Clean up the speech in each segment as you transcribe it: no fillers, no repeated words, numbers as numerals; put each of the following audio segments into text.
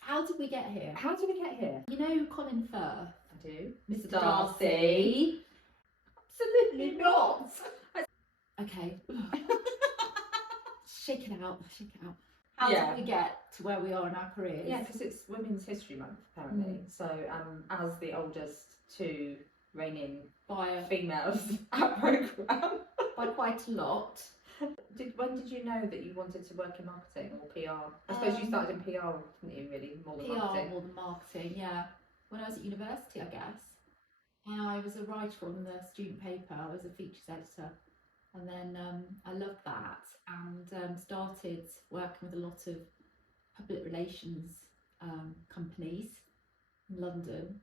How did we get here? How did we get here? You know Colin Firth? I do. Mr. Darcy? Absolutely not. Okay. Shake it out. Shake it out. How Yeah. did we get to where we are in our careers? Yeah, because it's Women's History Month, apparently. So, as the oldest two reigning females at programme. By quite a lot. When did you know that you wanted to work in marketing or PR? I suppose you started in PR, didn't you, really? More than marketing. PR more than marketing, yeah. When I was at university, I guess. I was a writer on the student paper. I was a features editor. And then I loved that and started working with a lot of public relations companies in London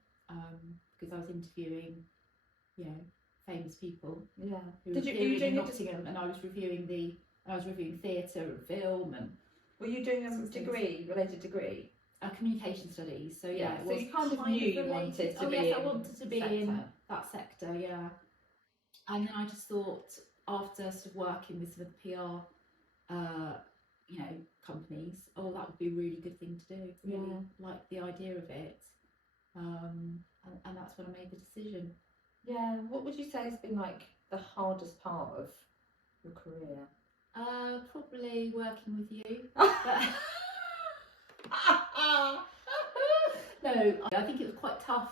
because I was interviewing, famous people. Yeah. Did you do Nottingham, and I was reviewing theatre and film, and were you doing a related degree? Communication studies. So yeah, so you kind of knew you wanted to be. Yes, I wanted to be in that sector. Yeah, and then I just thought, after sort of working with some of the PR, companies, that would be a really good thing to do. Really like the idea of it, and that's when I made the decision. Yeah. What would you say has been like the hardest part of your career? Probably working with you. No, I think it was quite tough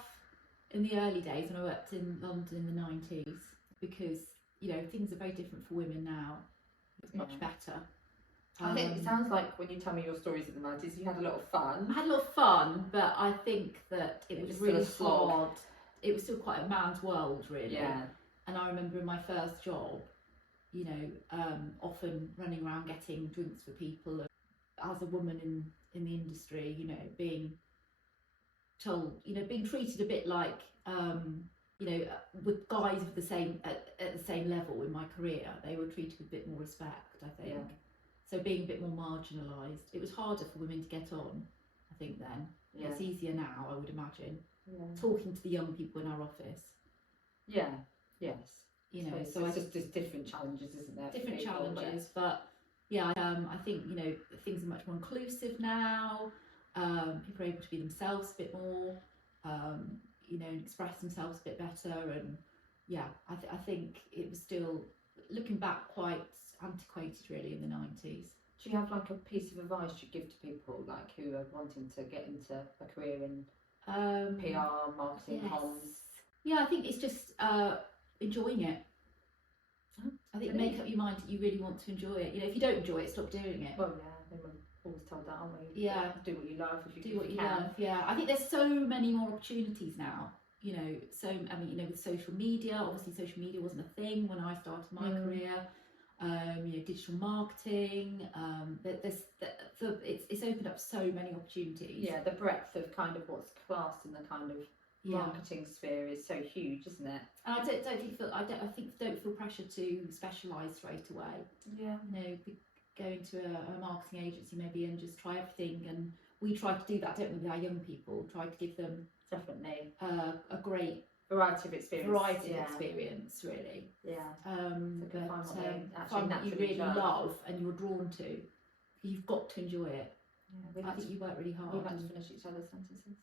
in the early days when I worked in London in the 90s because, things are very different for women now. It's much better. I think it sounds like when you tell me your stories of the 90s, you had a lot of fun. I had a lot of fun, but I think that it was really hard. It was still quite a man's world, really. Yeah. And I remember in my first job, often running around getting drinks for people as a woman in the industry, being told, being treated a bit like, with guys of the same at the same level in my career, they were treated with a bit more respect, I think. Yeah. So being a bit more marginalised. It was harder for women to get on, I think, then. Yeah. It's easier now, I would imagine. Yeah. Talking to the young people in our office. Yeah. Yes. So it's just different challenges, isn't there? Different challenges, but yeah, I think things are much more inclusive now. People are able to be themselves a bit more, express themselves a bit better, and I think it was still, looking back, quite antiquated really in the 90s. Do you have like a piece of advice you'd give to people like who are wanting to get into a career in PR, marketing, comms? Yeah, I think it's just enjoying it. I think make up your mind that you really want to enjoy it. If you don't enjoy it, stop doing it. Well, yeah, we're always told that, aren't we? Yeah. Do what you love if you do what you can. love. Yeah, I think there's so many more opportunities now. With social media. Obviously, social media wasn't a thing when I started my career. Digital marketing. It's opened up so many opportunities. Yeah, the breadth of kind of what's classed in the kind of marketing sphere is so huge, isn't it? And I don't feel pressure to specialise straight away. Yeah. Go into a marketing agency maybe and just try everything, and we try to do that, don't we, with our young people? Try to give them definitely a great variety of experience, really. Yeah. Find that you really love and you're drawn to. You've got to enjoy it. Yeah, I think you work really hard. We've had to finish each other's sentences.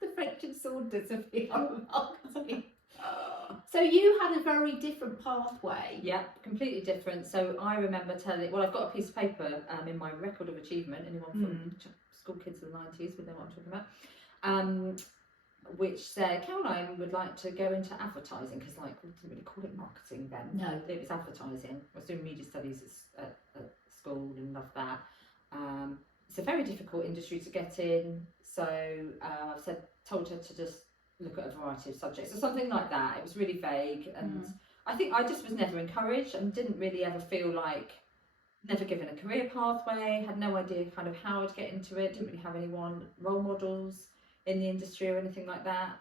The French and Saunders of the marketing. So you had a very different pathway. Yeah, completely different. So I remember I've got a piece of paper in my record of achievement. Anyone from school kids of the 90s would know what I'm talking about. Which said, Caroline would like to go into advertising, because we didn't really call it marketing then. No. It was advertising. I was doing media studies at school and loved that. It's a very difficult industry to get in, so I've told her to just look at a variety of subjects or something like that. It was really vague, and I think I just was never encouraged and didn't really ever feel like, never given a career pathway, had no idea kind of how I'd get into it, didn't really have role models in the industry or anything like that.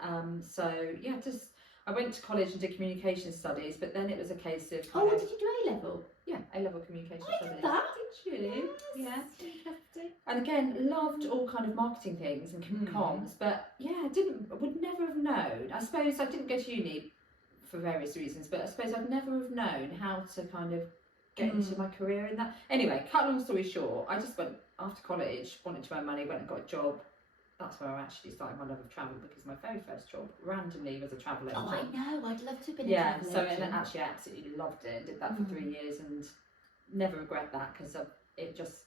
I went to college and did communication studies, but then it was a case of... Did you do A-level? Yeah, A-level communication studies. Did that? Did you? Yes. Yeah. Interesting. And again, loved all kind of marketing things and comms, but yeah, would never have known. I suppose I didn't go to uni for various reasons, but I suppose I'd never have known how to kind of get into my career in that. Anyway, cut a long story short, I just went after college, wanted to earn money, went and got a job. That's where I actually started my love of travel, because my very first job randomly was a travel agent. Oh, I know, I'd love to have been a Yeah, travel so agent. and actually I absolutely loved it. Did that for 3 years and never regret that, because it just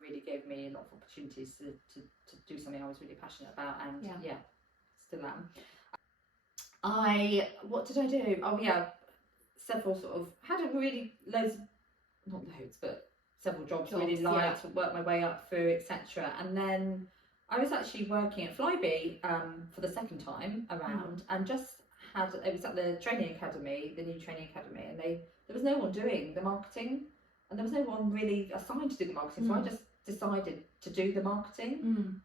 really gave me a lot of opportunities to do something I was really passionate about, and still am. What did I do? Oh yeah, several sort of had a really loads, not loads, but several jobs really liked, worked my way up through, etc. And then I was actually working at Flybe for the second time around, and just it was at the training academy, the new training academy, and there was no one doing the marketing, and there was no one really assigned to do the marketing, so I just decided to do the marketing.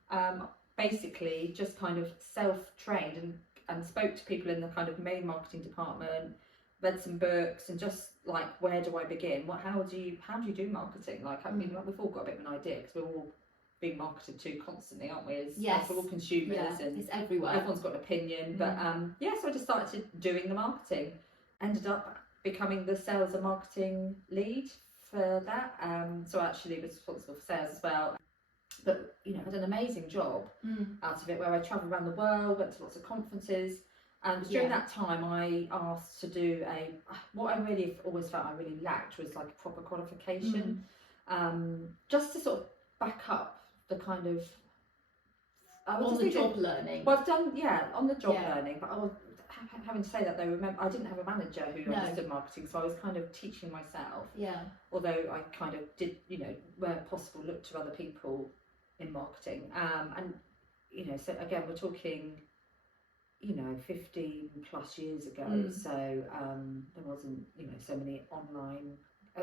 Basically just kind of self-trained and spoke to people in the kind of main marketing department, read some books, and just like, where do I begin? How do you do marketing? Like, I mean, we've all got a bit of an idea, because we're all being marketed to constantly, aren't we? As we're all consumers, and it's everywhere. Everyone's got an opinion. But so I just started doing the marketing. Ended up becoming the sales and marketing lead for that. So I actually was responsible for sales as well. But had an amazing job out of it, where I travelled around the world, went to lots of conferences, and during that time I asked to do what I really always felt I really lacked was like a proper qualification, just to sort of back up the kind of on the job learning. Well, I've done on the job learning, but I was having to say that though. Remember, I didn't have a manager who understood marketing, so I was kind of teaching myself. Yeah. Although I kind of did, where possible, look to other people in marketing, and so again, we're talking 15 plus years ago, so there wasn't so many online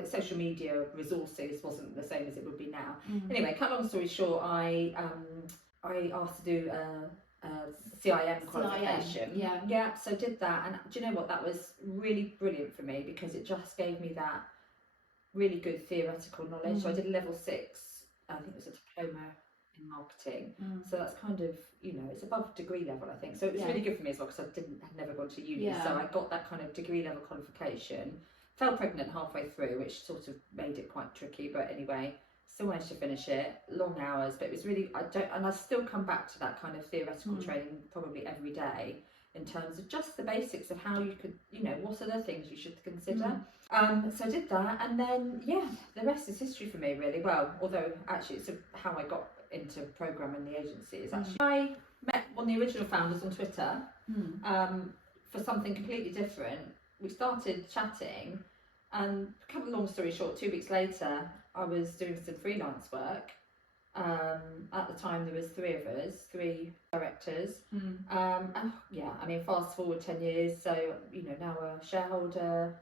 social media resources, wasn't the same as it would be now. Anyway, cut long story short, I asked to do a CIM qualification. So did that, and do you know what, that was really brilliant for me, because it just gave me that really good theoretical knowledge. So I did level 6, I think it was a diploma in marketing, so that's kind of it's above degree level, I think, so it was really good for me as well, because I had never gone to uni, so I got that kind of degree level qualification. Fell pregnant halfway through, which sort of made it quite tricky, but anyway, still managed to finish it. Long hours, but it was really, I still come back to that kind of theoretical training probably every day, in terms of just the basics of how you could, what are the things you should consider. So I did that, and then the rest is history for me, really. Well, although actually it's how I got into programming the agency is actually I met one of the original founders on Twitter for something completely different. We started chatting, and cut a long story short, 2 weeks later I was doing some freelance work. At the time there was 3 of us, 3 directors, and I mean, fast forward 10 years, so now a shareholder,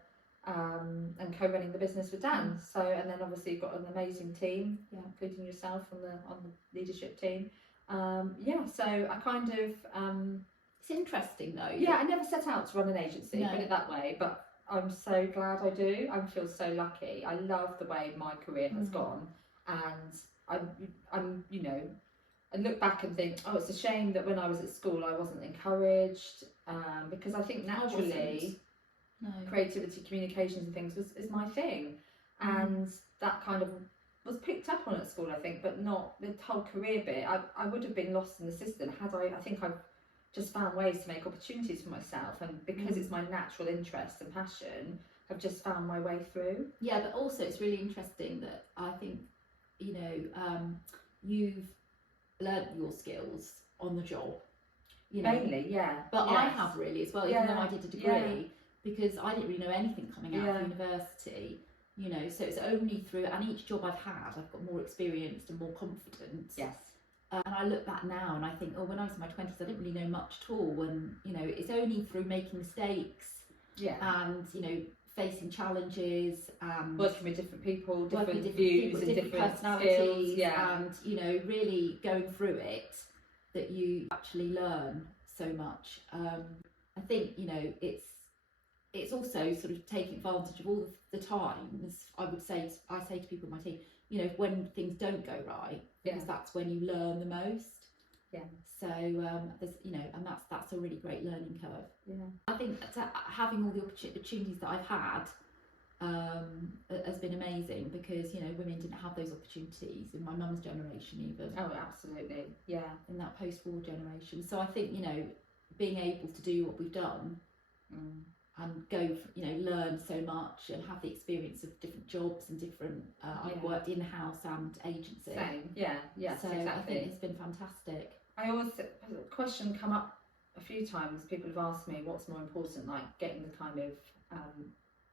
and co-running the business with Dan. So, and then obviously you've got an amazing team, including yourself on the leadership team. So I kind of it's interesting though. I never set out to run an agency, put it that way, but I'm so glad I do. I feel so lucky. I love the way my career has gone, and I'm I look back and think, oh, it's a shame that when I was at school I wasn't encouraged, because I think naturally creativity, communications and things is my thing, and that kind of was picked up on at school, I think, but not the whole career bit. I would have been lost in the system had I think I've just found ways to make opportunities for myself, and because it's my natural interest and passion, I've just found my way through. Yeah, but also it's really interesting that I think you've learnt your skills on the job, mainly, but I have really as well, even though I did a degree, because I didn't really know anything coming out of university, so it's only through, and each job I've had I've got more experienced and more confident. And I look back now and I think, when I was in my 20s I didn't really know much at all, and it's only through making mistakes and facing challenges and working with different people, different views and different personalities, skills, and really going through it that you actually learn so much. I think it's also sort of taking advantage of all the times. I say to people in my team, when things don't go right, because that's when you learn the most. So there's and that's a really great learning curve. I think that having all the opportunities that I've had amazing because, you know, women didn't have those opportunities in my mum's generation even. Oh, absolutely. Yeah. In that post-war generation. So I think, you know, being able to do what we've done and go, you know, learn so much and have the experience of different jobs and different, I've worked in-house and agency. Same. Yeah. Yes, so exactly. I think it's been fantastic. I always, a question come up a few times, people have asked me what's more important, like getting the kind of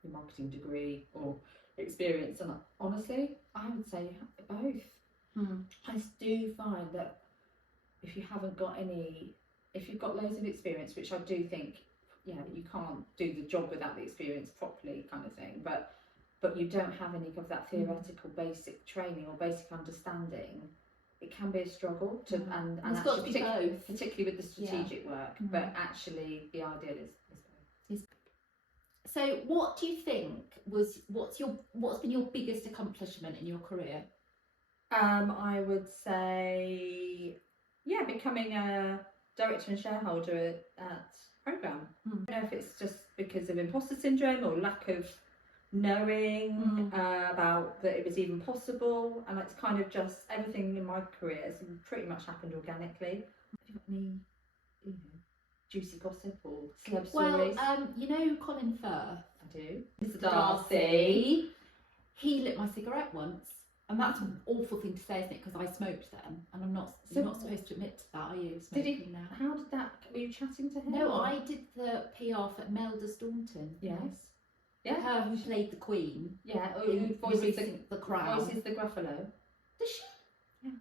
your marketing degree or experience, and honestly I would say you have both. I do find that if you haven't got any, if you've got loads of experience, which I do think, yeah, you can't do the job without the experience properly kind of thing, but you don't have any of that theoretical basic training or basic understanding, it can be a struggle to and it's got to be both, particularly with the strategic work, but actually the ideal is both. So what do you think what's been your biggest accomplishment in your career? I would say, yeah, becoming a director and shareholder at Programme. I don't know if it's just because of imposter syndrome or lack of knowing about that it was even possible, and it's kind of just everything in my career has pretty much happened organically. Have you got any, you know, juicy gossip or celeb stories? Well, you know Colin Firth? I do. Mr. Darcy. He lit my cigarette once, and that's an awful thing to say, isn't it? Because I smoked then, and I'm not. You're not supposed to admit to that, are you? Did he? Now. How did that? Were you chatting to him? No, I did the PR for Melda Staunton. Yes. Yeah. Her who played the Queen. Yeah. Who voices the Crown. Voices the Gruffalo. Does she? Yeah.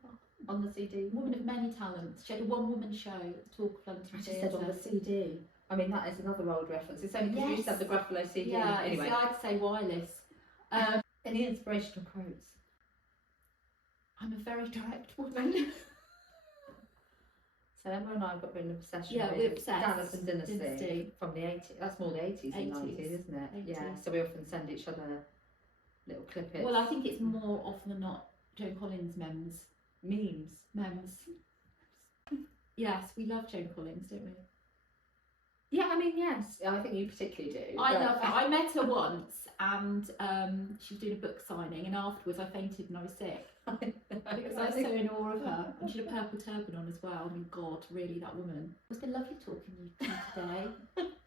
On the CD. Woman of many talents. She had a one-woman show at the Talk of London. I just said on the CD. I mean, that is another old reference. It's only because we used to have the Gruffalo CD. Yeah. Anyway. See, I'd say wireless. Any inspirational quotes? I'm a very direct woman. So Emma and I have got an obsession we're with obsessed. Dallas and Dynasty from the 80s. That's more the 80s and 90s, isn't it? 80s. Yeah. So we often send each other little clippets. Well, I think it's more often than not Joan Collins memes. Yes, we love Joan Collins, don't we? Yeah, I mean, yes. I think you particularly do. I love her. I met her once, and she was doing a book signing, and afterwards I fainted and I was sick. Because I was so in awe of her. And she had a purple turban on as well. I mean, God, really, that woman. It's been lovely talking to you today.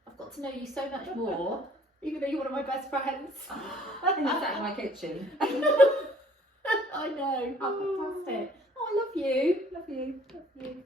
I've got to know you so much more, even though you're one of my best friends. And you sat in my kitchen. I know. How fantastic. Oh, I love you. Love you. Love you.